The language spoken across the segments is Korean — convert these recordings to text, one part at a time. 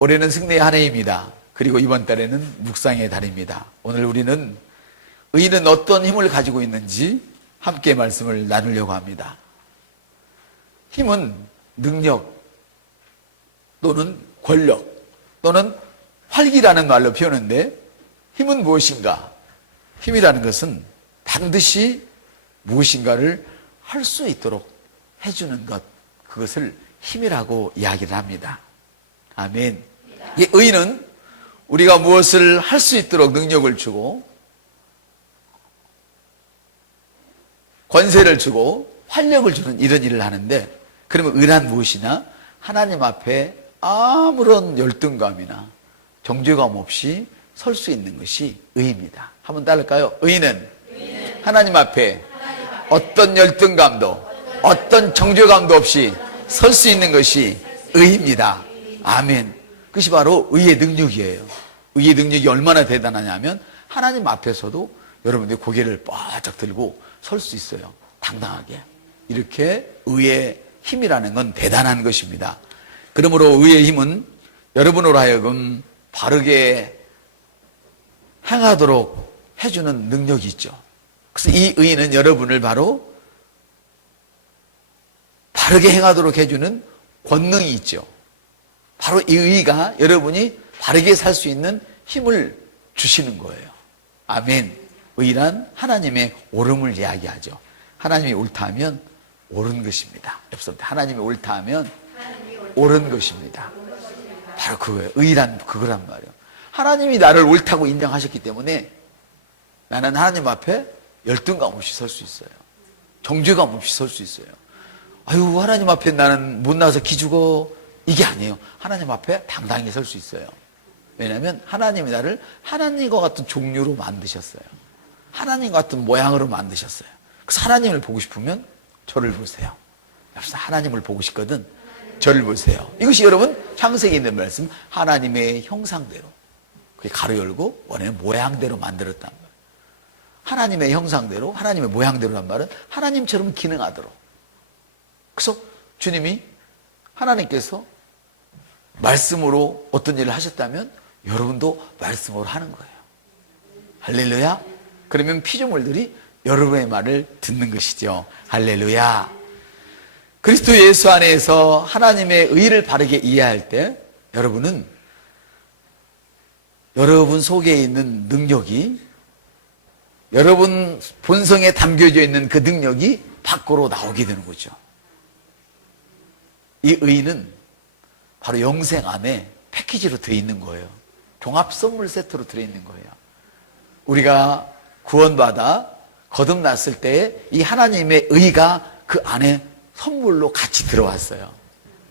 올해는 승리의 한 해입니다. 그리고 이번 달에는 묵상의 달입니다. 오늘 우리는 의인은 어떤 힘을 가지고 있는지 함께 말씀을 나누려고 합니다. 힘은 능력 또는 권력 또는 활기라는 말로 표현하는데, 힘은 무엇인가? 힘이라는 것은 반드시 무엇인가를 할 수 있도록 해주는 것, 그것을 힘이라고 이야기를 합니다. 아멘. 이 의인은 우리가 무엇을 할 수 있도록 능력을 주고 권세를 주고 활력을 주는 이런 일을 하는데, 그러면 의란 무엇이냐? 하나님 앞에 아무런 열등감이나 정죄감 없이 설 수 있는 것이 의입니다. 한번 따를까요? 의는 하나님 앞에 어떤 열등감도 어떤 정죄감도 없이 설 수 있는 것이 의입니다. 아멘. 그것이 바로 의의 능력이에요. 의의 능력이 얼마나 대단하냐면 하나님 앞에서도 여러분들이 고개를 바짝 들고 설 수 있어요. 당당하게. 이렇게 의의 힘이라는 건 대단한 것입니다. 그러므로 의의 힘은 여러분으로 하여금 바르게 행하도록 해주는 능력이 있죠. 그래서 이 의는 여러분을 바로 바르게 행하도록 해주는 권능이 있죠. 바로 이 의가 여러분이 바르게 살 수 있는 힘을 주시는 거예요. 아멘. 의란 하나님의 옳음을 이야기하죠. 하나님이 옳다 하면 옳은 것입니다. 하나님이 옳다 하면 옳은 것입니다. 바로 그거예요. 의란 그거란 말이에요. 하나님이 나를 옳다고 인정하셨기 때문에 나는 하나님 앞에 열등감 없이 설 수 있어요. 정죄감 없이 설 수 있어요. 아유, 하나님 앞에 나는 못 나와서 기죽어, 이게 아니에요. 하나님 앞에 당당히 설 수 있어요. 왜냐하면 하나님이 나를 하나님과 같은 종류로 만드셨어요. 하나님 같은 모양으로 만드셨어요. 그래서 하나님을 보고 싶으면 저를 보세요. 하나님을 보고 싶거든 저를 보세요. 이것이 여러분 창세기에 있는 말씀, 하나님의 형상대로, 그게 가로 열고 원래는 모양대로 만들었단 말이에요. 하나님의 형상대로, 하나님의 모양대로란 말은 하나님처럼 기능하도록. 그래서 주님이, 하나님께서 말씀으로 어떤 일을 하셨다면 여러분도 말씀으로 하는 거예요. 할렐루야. 그러면 피조물들이 여러분의 말을 듣는 것이죠. 할렐루야. 그리스도 예수 안에서 하나님의 의를 바르게 이해할 때 여러분은 여러분 속에 있는 능력이, 여러분 본성에 담겨져 있는 그 능력이 밖으로 나오게 되는 거죠. 이 의는 바로 영생 안에 패키지로 들어있는 거예요. 종합 선물 세트로 들어있는 거예요. 우리가 구원받아 거듭났을 때 이 하나님의 의가 그 안에 선물로 같이 들어왔어요.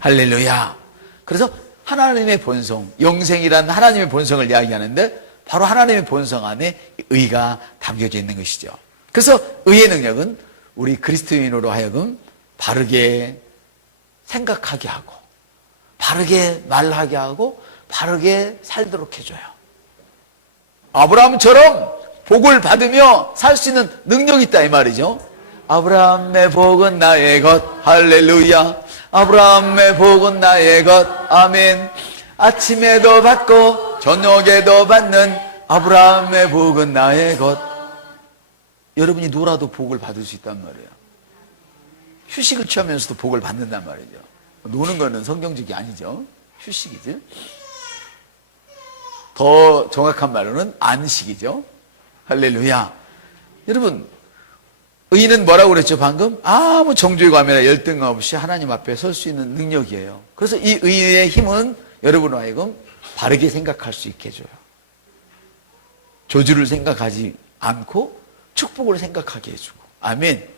할렐루야. 그래서 하나님의 본성, 영생이란 하나님의 본성을 이야기하는데 바로 하나님의 본성 안에 의가 담겨져 있는 것이죠. 그래서 의의 능력은 우리 그리스도인으로 하여금 바르게 생각하게 하고 바르게 말하게 하고 바르게 살도록 해줘요. 아브라함처럼 복을 받으며 살 수 있는 능력이 있다 이 말이죠. 아브라함의 복은 나의 것. 할렐루야. 아브라함의 복은 나의 것. 아멘. 아침에도 받고 저녁에도 받는 아브라함의 복은 나의 것. 여러분이 놀아도 복을 받을 수 있단 말이에요. 휴식을 취하면서도 복을 받는단 말이죠. 노는 거는 성경적이 아니죠. 휴식이지. 더 정확한 말로는 안식이죠. 할렐루야. 여러분, 의인은 뭐라고 그랬죠 방금? 아무 정죄감이나 열등감 없이 하나님 앞에 설 수 있는 능력이에요. 그래서 이 의의 힘은 여러분으로 하여금 바르게 생각할 수 있게 해줘요. 저주를 생각하지 않고 축복을 생각하게 해주고, 아멘.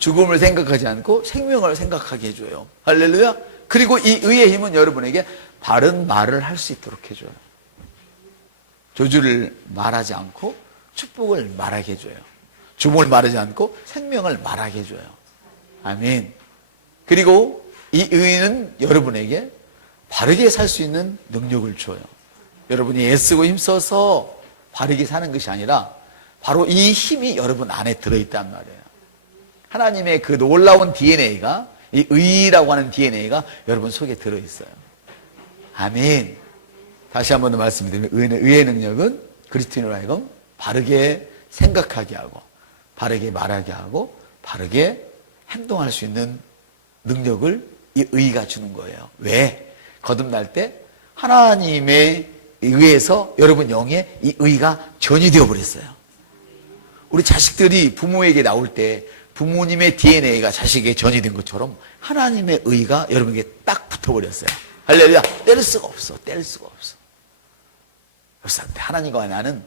죽음을 생각하지 않고 생명을 생각하게 해줘요. 할렐루야. 그리고 이 의의 힘은 여러분에게 바른 말을 할 수 있도록 해줘요. 저주를 말하지 않고 축복을 말하게 해줘요. 죽음을 말하지 않고 생명을 말하게 해줘요. 아멘. 그리고 이 의는 여러분에게 바르게 살 수 있는 능력을 줘요. 여러분이 애쓰고 힘써서 바르게 사는 것이 아니라 바로 이 힘이 여러분 안에 들어있단 말이에요. 하나님의 그 놀라운 DNA가, 이 의라고 하는 DNA가 여러분 속에 들어있어요. 아멘. 다시 한 번 더 말씀드리면 의의 능력은 그리스도인으로 하여금 바르게 생각하게 하고 바르게 말하게 하고 바르게 행동할 수 있는 능력을 이 의가 주는 거예요. 왜? 거듭날 때 하나님의 의해서 여러분 영에 이 의가 전이되어 버렸어요. 우리 자식들이 부모에게 나올 때 부모님의 DNA가 자식에게 전이된 것처럼 하나님의 의가 여러분에게 딱 붙어버렸어요. 할렐루야. 뗄 수가 없어. 뗄 수가 없어. 하나님과 나는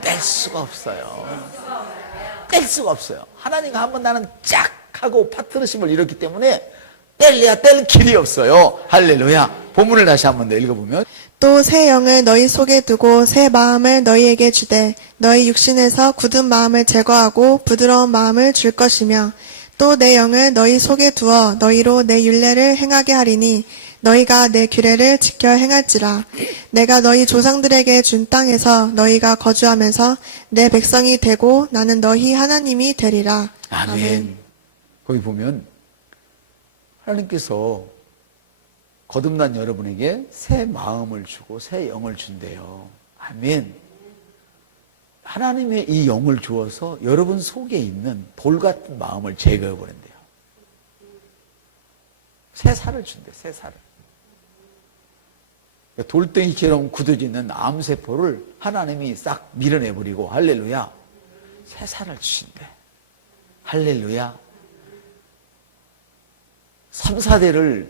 뗄 수가 없어요. 뗄 수가 없어요. 하나님과 한번 나는 쫙 하고 파트너십을 이뤘기 때문에 뗄래야 뗄 길이 없어요. 할렐루야. 본문을 다시 한번 더 읽어보면 또 새 영을 너희 속에 두고 새 마음을 너희에게 주되 너희 육신에서 굳은 마음을 제거하고 부드러운 마음을 줄 것이며 또 내 영을 너희 속에 두어 너희로 내 율례를 행하게 하리니 너희가 내 규례를 지켜 행할지라. 내가 너희 조상들에게 준 땅에서 너희가 거주하면서 내 백성이 되고 나는 너희 하나님이 되리라. 아멘. 거기 보면 하나님께서 거듭난 여러분에게 새 마음을 주고 새 영을 준대요. 아멘. 하나님의 이 영을 주어서 여러분 속에 있는 돌 같은 마음을 제거해 버린대요. 새 살을 준대, 새 살을. 돌덩이처럼 굳어지는 암세포를 하나님이 싹 밀어내버리고, 할렐루야, 새 살을 주신대. 할렐루야. 3, 4대를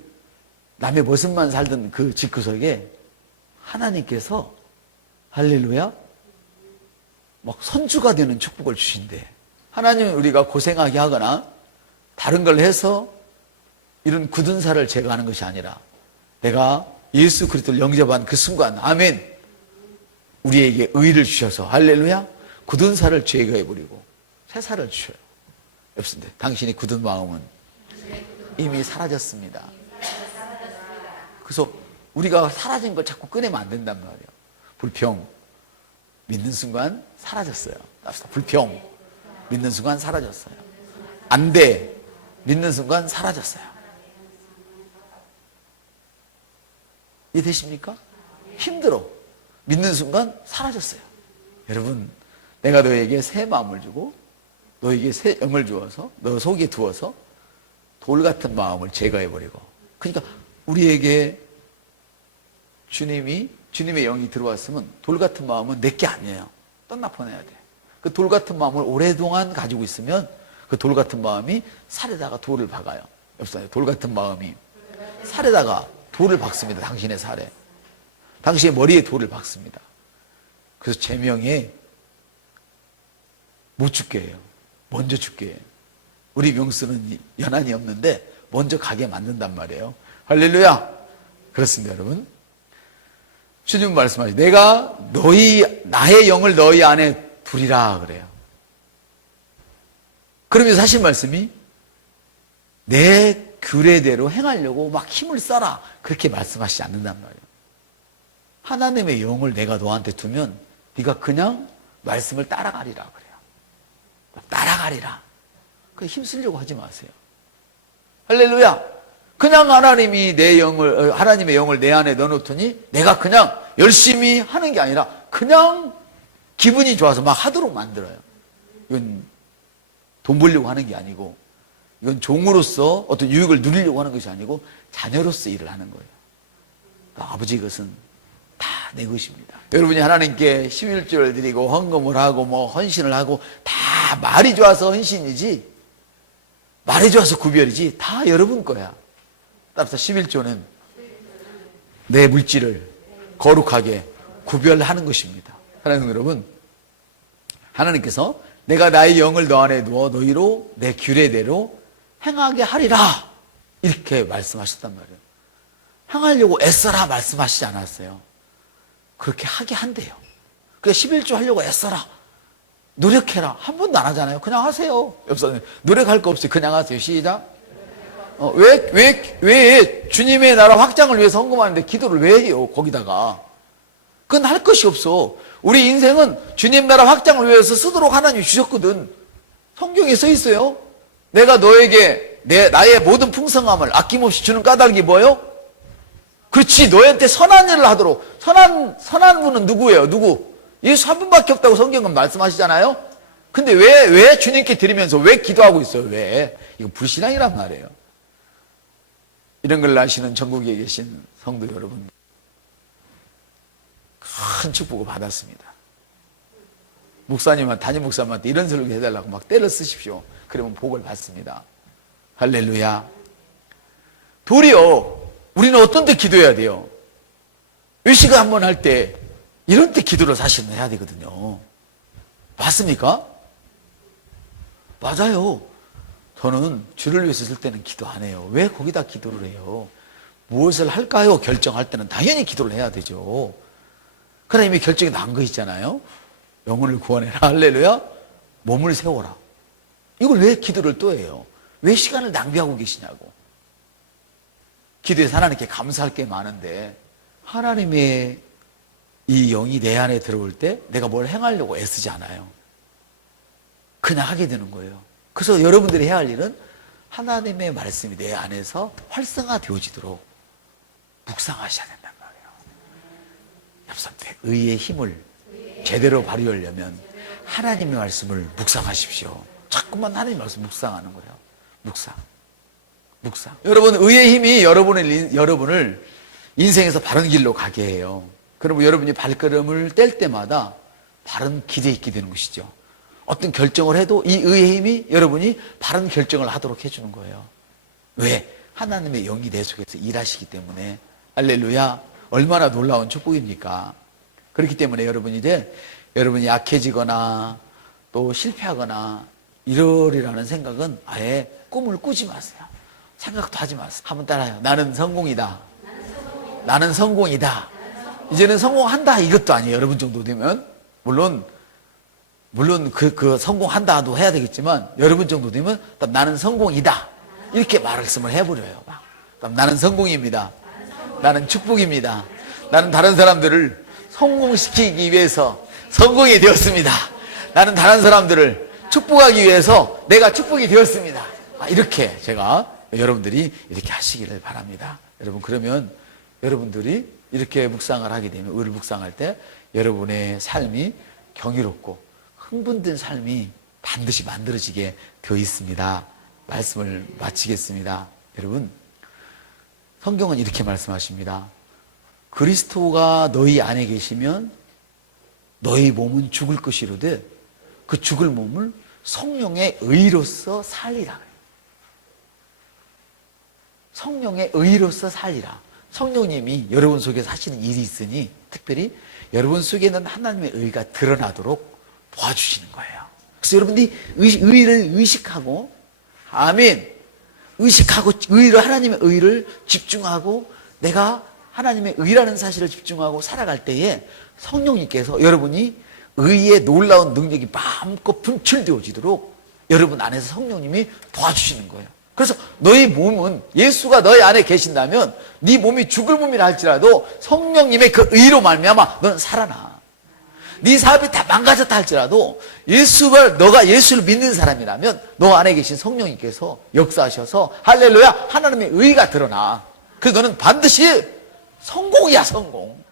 남의 모습만 살던 그 집구석에 하나님께서 할렐루야 막 선주가 되는 축복을 주신대. 하나님은 우리가 고생하게 하거나 다른 걸 해서 이런 굳은 살을 제거하는 것이 아니라 내가 예수 그리스도를 영접한 그 순간, 아멘, 우리에게 의를 주셔서 할렐루야 굳은 살을 제거해버리고 새 살을 주셔요. 여러분들, 당신의 굳은 마음은 이미 사라졌습니다. 그래서 우리가 사라진 걸 자꾸 꺼내면 안 된단 말이에요. 불평 믿는 순간 사라졌어요. 불평 믿는 순간 사라졌어요. 안 돼 믿는 순간 사라졌어요. 이해되십니까? 힘들어 믿는 순간 사라졌어요. 여러분, 내가 너에게 새 마음을 주고 너에게 새 영을 주어서 너 속에 두어서 돌 같은 마음을 제거해버리고, 그러니까 우리에게 주님의 영이 들어왔으면 돌 같은 마음은 내게 아니에요. 떠나보내야 돼. 그 돌 같은 마음을 오랫동안 가지고 있으면 그 돌 같은 마음이 살에다가 돌을 박아요. 없어요. 돌 같은 마음이 살에다가 돌을 박습니다. 당신의 살에. 당신의 머리에 돌을 박습니다. 그래서 제명에 못 죽게 해요. 먼저 죽게 해요. 우리 명수는 연한이 없는데 먼저 가게 만든단 말이에요. 할렐루야. 그렇습니다, 여러분. 주님 말씀하시죠. 내가 나의 영을 너희 안에 두리라 그래요. 그러면서 하신 말씀이 내 규례대로 행하려고 막 힘을 써라 그렇게 말씀하시지 않는단 말이에요. 하나님의 영을 내가 너한테 두면 네가 그냥 말씀을 따라가리라 그래요. 따라가리라. 그 힘쓰려고 하지 마세요. 할렐루야. 그냥 하나님의 영을 내 안에 넣어놓더니 내가 그냥 열심히 하는 게 아니라 그냥 기분이 좋아서 막 하도록 만들어요. 이건 돈 벌려고 하는 게 아니고, 이건 종으로서 어떤 유익을 누리려고 하는 것이 아니고 자녀로서 일을 하는 거예요. 그러니까 아버지 것은 다 내 것입니다. 여러분이 하나님께 11조를 드리고 헌금을 하고 헌신을 하고 다 말이 좋아서 헌신이지, 말이 좋아서 구별이지, 다 여러분 거야. 따라서 11조는 내 물질을 거룩하게 구별하는 것입니다. 사랑하는 여러분, 하나님께서 내가 나의 영을 너 안에 두어 너희로 내 규례대로 행하게 하리라 이렇게 말씀하셨단 말이에요. 행하려고 애써라 말씀하시지 않았어요. 그렇게 하게 한대요. 그러니까 11조 하려고 애써라, 노력해라 한 번도 안 하잖아요. 그냥 하세요. 옆사님, 노력할 거 없이 그냥 하세요. 시작. 왜 주님의 나라 확장을 위해서 헌금하는데 기도를 왜 해요? 거기다가 그건 할 것이 없어. 우리 인생은 주님 나라 확장을 위해서 쓰도록 하나님이 주셨거든. 성경에 써 있어요. 내가 너에게 나의 모든 풍성함을 아낌없이 주는 까닭이 뭐예요? 그렇지, 너한테 선한 일을 하도록. 선한 분은 누구예요? 누구? 예수 한 분밖에 없다고 성경은 말씀하시잖아요? 근데 왜 주님께 드리면서 왜 기도하고 있어요? 왜? 이거 불신앙이란 말이에요. 이런 걸 아시는 전국에 계신 성도 여러분, 큰 축복을 받았습니다. 목사님한테, 담임 목사님한테 이런 설교 해달라고 막 때려 쓰십시오. 그러면 복을 받습니다. 할렐루야. 도리어 우리는 어떤 때 기도해야 돼요? 외식을 한번 할 때 이런 때 기도를 사실은 해야 되거든요. 맞습니까? 맞아요. 저는 주를 위해서 쓸 때는 기도 안 해요. 왜 거기다 기도를 해요? 무엇을 할까요? 결정할 때는 당연히 기도를 해야 되죠. 그러나 이미 결정이 난 거 있잖아요. 영혼을 구원해라. 할렐루야. 몸을 세워라. 이걸 왜 기도를 또 해요? 왜 시간을 낭비하고 계시냐고. 기도해서 하나님께 감사할 게 많은데 하나님의 이 영이 내 안에 들어올 때 내가 뭘 행하려고 애쓰지 않아요. 그냥 하게 되는 거예요. 그래서 여러분들이 해야 할 일은 하나님의 말씀이 내 안에서 활성화되어지도록 묵상하셔야 된단 말이에요. 옆사람한테 의의 힘을 제대로 발휘하려면 하나님의 말씀을 묵상하십시오. 자꾸만 하나님의 말씀 묵상하는 거예요. 묵상. 여러분, 의의 힘이 여러분을 인생에서 바른 길로 가게 해요. 그러면 여러분이 발걸음을 뗄 때마다 바른 길에 있게 되는 것이죠. 어떤 결정을 해도 이 의의 힘이 여러분이 바른 결정을 하도록 해주는 거예요. 왜? 하나님의 영이 내 속에서 일하시기 때문에. 할렐루야. 얼마나 놀라운 축복입니까? 그렇기 때문에 여러분이 약해지거나 또 실패하거나 이러리라는 생각은 아예 꿈을 꾸지 마세요. 생각도 하지 마세요. 한번 따라해요. 나는 성공이다. 나는 성공이다. 이제는 성공한다 이것도 아니에요. 여러분 정도 되면. 물론 그 성공한다도 해야 되겠지만 여러분 정도 되면 나는 성공이다. 이렇게 말씀을 해버려요. 나는 성공입니다. 나는 축복입니다. 나는 다른 사람들을 성공시키기 위해서 성공이 되었습니다. 나는 다른 사람들을 축복하기 위해서 내가 축복이 되었습니다. 이렇게 여러분들이 이렇게 하시기를 바랍니다. 여러분, 그러면 여러분들이 이렇게 묵상을 하게 되면, 의를 묵상할 때 여러분의 삶이 경이롭고 흥분된 삶이 반드시 만들어지게 되어 있습니다. 말씀을 마치겠습니다. 여러분, 성경은 이렇게 말씀하십니다. 그리스도가 너희 안에 계시면 너희 몸은 죽을 것이로되 그 죽을 몸을 성령의 의로서 살리라. 성령의 의로서 살리라. 성령님이 여러분 속에서 하시는 일이 있으니 특별히 여러분 속에는 하나님의 의가 드러나도록 도와주시는 거예요. 그래서 여러분들이 의를 의식하고, 아멘, 의식하고 하나님의 의를 집중하고 내가 하나님의 의라는 사실을 집중하고 살아갈 때에 성령님께서 여러분이 의의 놀라운 능력이 마음껏 분출되어지도록 여러분 안에서 성령님이 도와주시는 거예요. 그래서 너희 몸은, 예수가 너희 안에 계신다면 네 몸이 죽을 몸이라 할지라도 성령님의 그 의로 말미암아 너는 살아나. 네 삶이 다 망가졌다 할지라도 너가 예수를 믿는 사람이라면 너 안에 계신 성령님께서 역사하셔서 할렐루야 하나님의 의가 드러나. 그래서 너는 반드시 성공이야, 성공.